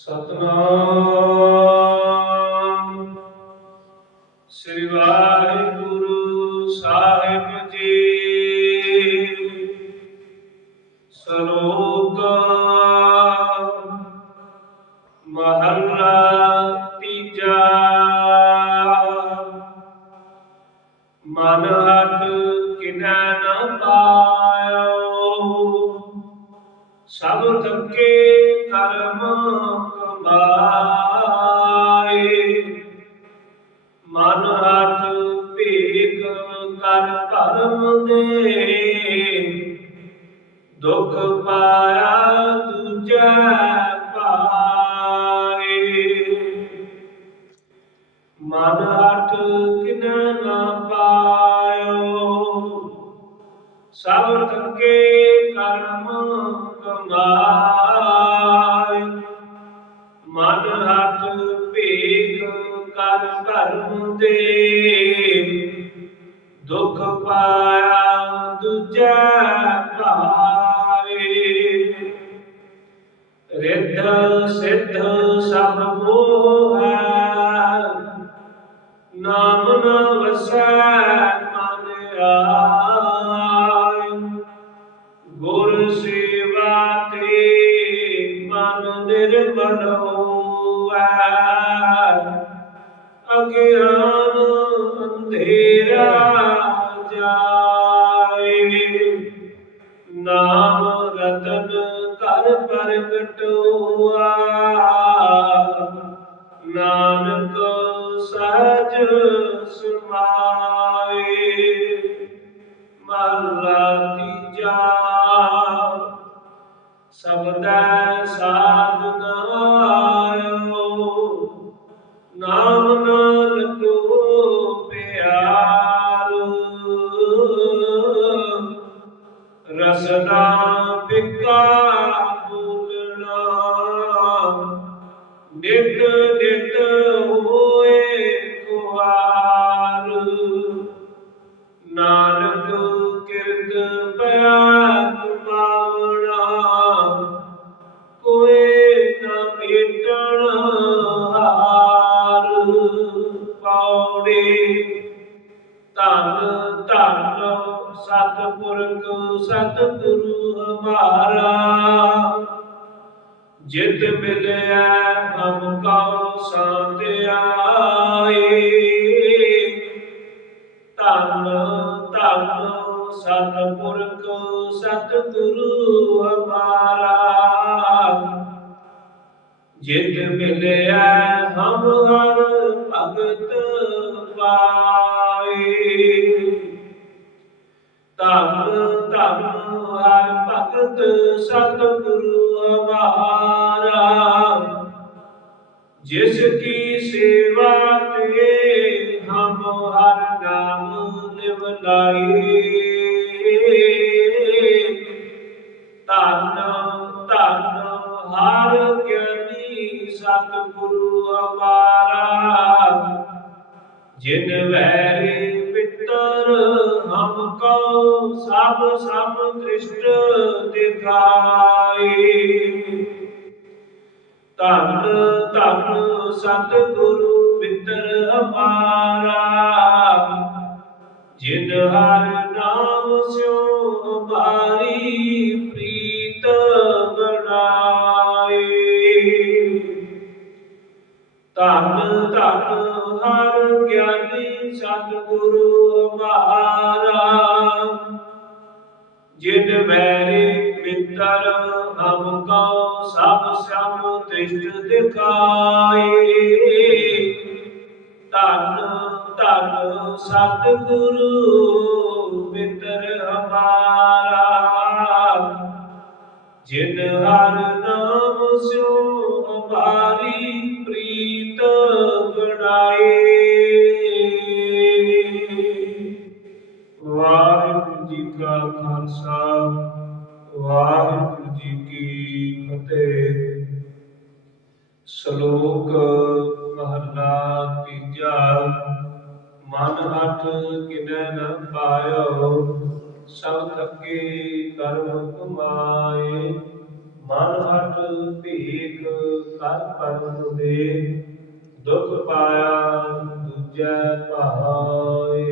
ਸਤਨਾਮ। ਸ੍ਰੀ ਵਾਹਿਗੁਰੂ ਸਾਹਿਬ ਜੀ। ਸ਼ਲੋਕ। ਮਹਲਾ ਤੀਜਾ। ਮਨ ਹਟ ਕਿਨੈ ਨ ਪਾਇਓ। ਸਭ ਥੱਕੇ ਕਰਮ ਦੁਖ ਪਾਇਆ ਦੂਜੈ ਪਾਏ। ਮਨ ਹੱਥ ਕਿਨੈ ਨਾ ਪਾਇਓ, ਸਭ ਥੱਕੇ ਕਰਮ ਕਮਾਏ ਮਨ ਹੱਥ ਭੇਖ ਕਰ ਧਰਮ ਦੇ ਦੂਜੈ ਭਾਏ ਰਿੱਧ ਸਿੱਧ ਸਭ ਮੋਹੈ ਨਾਮ ਨ ਵਸੈ ਮਨ ਆਏ ਗੁਰ ਸੇਵਾ ਤੇ ਮਨ ਨਿਰਮਲ ਹੋਵੈ ਅਗਿਆਨ ਨਾਮ ਰਤਨ ਕਰ ਪ੍ਰਗਟ ਨਾਨਕ ਸਹਜ ਸੁਮਾਏ ਮਹਲਾ ਤੀਜਾ। ਸਬਦੈ ਸਾਧ Saddam. ਸਤਿਪੁਰਖ ਸਤਿਗੁਰੂ ਹਮਾਰਾ ਜਿਤ ਮਿਲਿਆ ਹਮ ਕਉ ਸੰਤ ਆਏ। ਧੰਨ ਧੰਨ ਸਤਿਪੁਰਖ ਸਤਿਗੁਰੂ ਹਮਾਰਾ ਜਿਤ ਮਿਲਿਆ ਹਮ ਹਰ ਧੰਨ ਧੰਨ ਹਰ ਭਗਤ ਸਤਿਗੁਰੂ ਹਮਾਰਾ ਜਿਸ ਕੀ ਸੇਵਾ ਤੇ ਹਮ ਹਰ ਨਾਮ ਲਿਵ ਲਾਏ ਧੰਨ ਧੰਨ ਹਰ ਗਿਆਨੀ ਸਤਿਗੁਰੂ ਹਮਾਰਾ ਜਿਨ ਵੈਰੀ ਹਮ ਸਭ ਸਭ ਦ੍ਰਿਸ਼ਟ ਦਿਖਾਏ ਧੰਨ ਧੰਨ ਸਤਿਗੁਰੂ ਮਿੱਤਰ ਹਮਾਰਾ ਜਿਨ ਹਰ ਨਾਮ ਸਿਓ ਹਮਾਰੀ ਪ੍ਰੀਤ ਬਣਾਏ। ਧੰਨ ਧੰਨ ਹਰ ਗਿਆਨੀ ਸਤਿਗੁਰੂ ਵੈਰੀ ਮਿੱਤਰ ਕਉ ਸਭ ਸਮ ਦ੍ਰਿਸ਼ਟ ਦਿਖਾਏ। ਧੰਨ ਧੰਨ ਸਤਿਗੁਰੂ ਮਿੱਤਰ ਹਮਾਰਾ, ਜਿਨ ਹਰ ਨਾਮ ਸਿਉ ਹਮਾਰੀ ਪ੍ਰੀਤ ਬਣਾਏ। ਵਾਹਿਗੁਰੂ ਜੀ ਕਾ ਖਾਲਸਾ। ਵਾਹਿਗੁਰੂ ਜੀ ਕੀ ਫਤਿਹ। ਸ਼ਲੋਕ ਮਹਲਾ ਤੀਜਾ। ਮਨ ਹੱਥ ਕਿਨੈ ਨ ਪਾਇਓ, ਸਭ ਥੱਕੇ ਕਰਮ ਕਮਾਏ। ਮਨ ਹਟ ਭੀਖ ਕਰ ਪਰਮ ਦੇ, ਦੁਖ ਪਾਇਆ ਦੂਜੈ ਭਾਵ